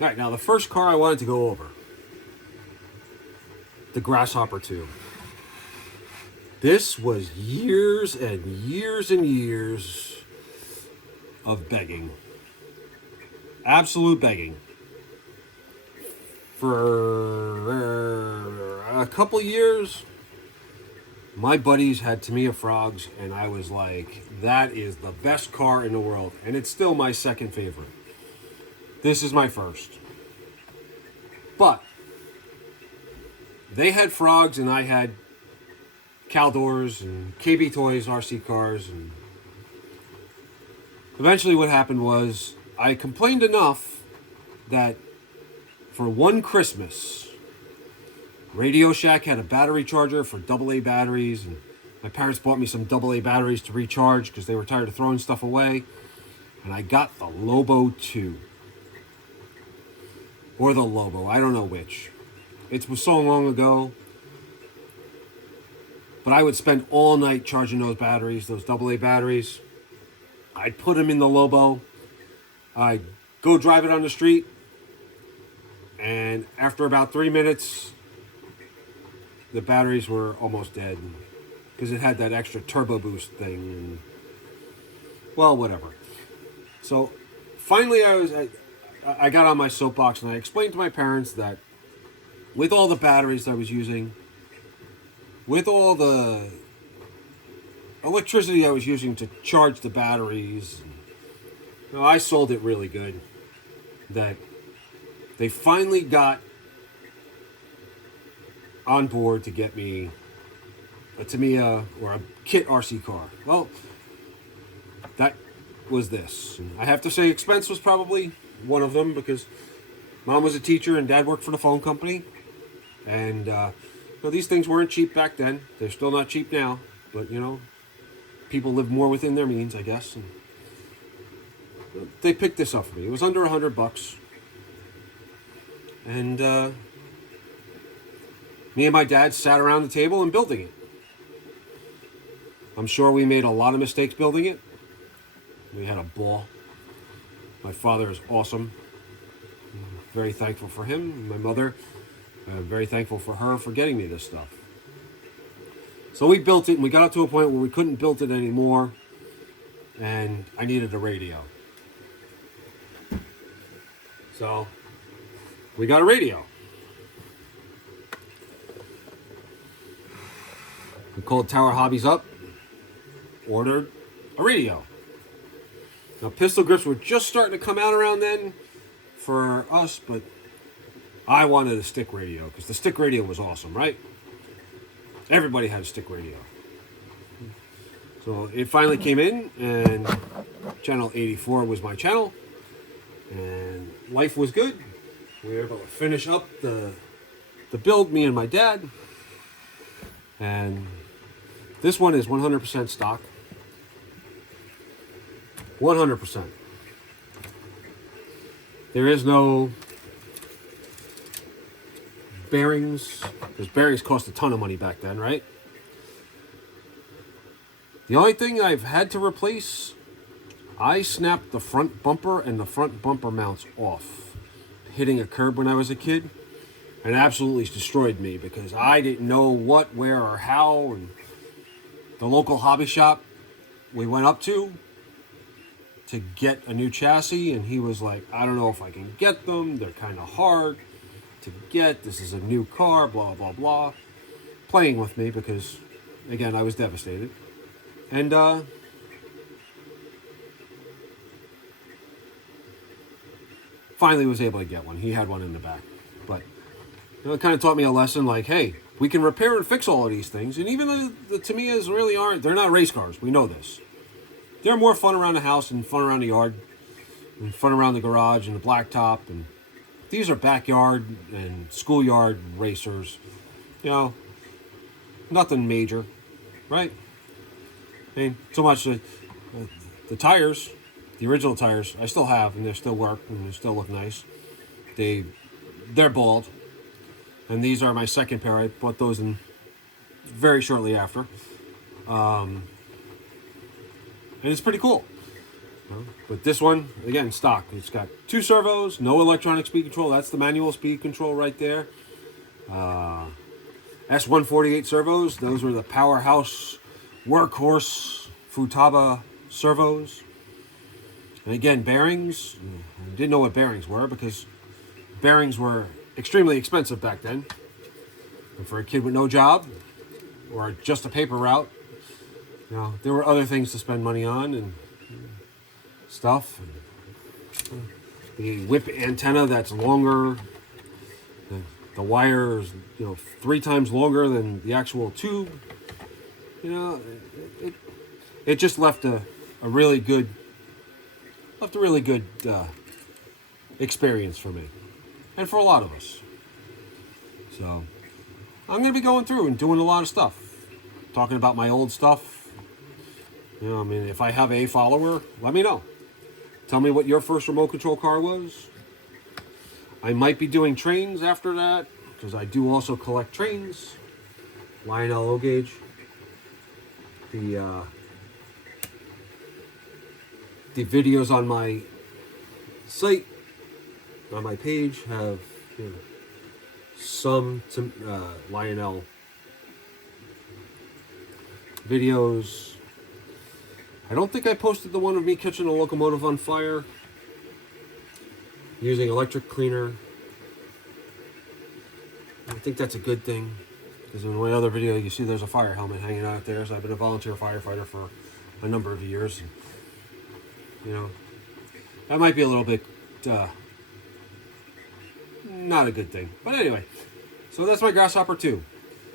All right, now the first car I wanted to go over, the Grasshopper 2. This was years and years and years of begging. Absolute begging. For a couple years, my buddies had Tamiya Frogs, and I was like, that is the best car in the world. And it's still my second favorite. This is my first. But they had Frogs, and I had Caldors and KB Toys RC cars. And eventually what happened was I complained enough that for one Christmas, Radio Shack had a battery charger for AA batteries, and my parents bought me some AA batteries to recharge because they were tired of throwing stuff away. And I got the Lobo 2. Or the Lobo, I don't know which. It was so long ago. But I would spend all night charging those batteries, those AA batteries. I'd put them in the Lobo. I'd go drive it on the street. And after about 3 minutes, the batteries were almost dead. Because it had that extra turbo boost thing. And, well, whatever. So finally I got on my soapbox and I explained to my parents that with all the batteries I was using, with all the electricity I was using to charge the batteries, I sold it really good. That they finally got on board to get me a Tamiya or a kit RC car. Well, that was this. And I have to say expense was probably one of them because Mom was a teacher and Dad worked for the phone company. And these things weren't cheap back then. They're still not cheap now. But, people live more within their means, I guess. And they picked this up for me. It was under $100. And me and my dad sat around the table and building it. I'm sure we made a lot of mistakes building it. We had a ball. My father is awesome. I'm very thankful for him. My mother, I'm very thankful for her for getting me this stuff. So we built it, and we got up to a point where we couldn't build it anymore, and I needed a radio. So we got a radio. We called Tower Hobbies up, ordered a radio. Now, pistol grips were just starting to come out around then for us, but I wanted a stick radio because the stick radio was awesome, right? Everybody had a stick radio. So it finally came in, and channel 84 was my channel, and life was good. We were able to finish up the build, me and my dad, and this one is 100% stock. 100%. There is no bearings, because bearings cost a ton of money back then, right? The only thing I've had to replace, I snapped the front bumper and the front bumper mounts off, hitting a curb when I was a kid, and absolutely destroyed me because I didn't know what, where, or how. And the local hobby shop we went up to get a new chassis, and he was like, I don't know if I can get them. They're kind of hard to get. This is a new car, blah, blah, blah. Playing with me because, again, I was devastated. And finally was able to get one. He had one in the back. But it kind of taught me a lesson like, hey, we can repair and fix all of these things. And even though the Tamiyas really aren't, they're not race cars. We know this. They're more fun around the house and fun around the yard and fun around the garage and the blacktop. And these are backyard and schoolyard racers. Nothing major, right? I mean, so much that the tires, the original tires, I still have, and they still work, and they still look nice. They're bald, and these are my second pair. I bought those in very shortly after. And it's pretty cool. But this one, again, stock. It's got 2 servos, no electronic speed control. That's the manual speed control right there. S148 servos. Those were the powerhouse, workhorse Futaba servos. And again, bearings. I didn't know what bearings were because bearings were extremely expensive back then. And for a kid with no job or just a paper route, there were other things to spend money on and stuff. The whip antenna that's longer. The wire is, 3 times longer than the actual tube. It just left a really good experience for me and for a lot of us. So I'm going to be going through and doing a lot of stuff, talking about my old stuff. If I have a follower, let me know. Tell me what your first remote control car was. I might be doing trains after that, because I do also collect trains. Lionel O gauge. The videos on my site, on my page, have some Lionel videos. I don't think I posted the one of me catching a locomotive on fire using electric cleaner. I think that's a good thing, because in my other video you see there's a fire helmet hanging out there. So I've been a volunteer firefighter for a number of years. And, that might be a little bit not a good thing. But anyway, so that's my Grasshopper 2.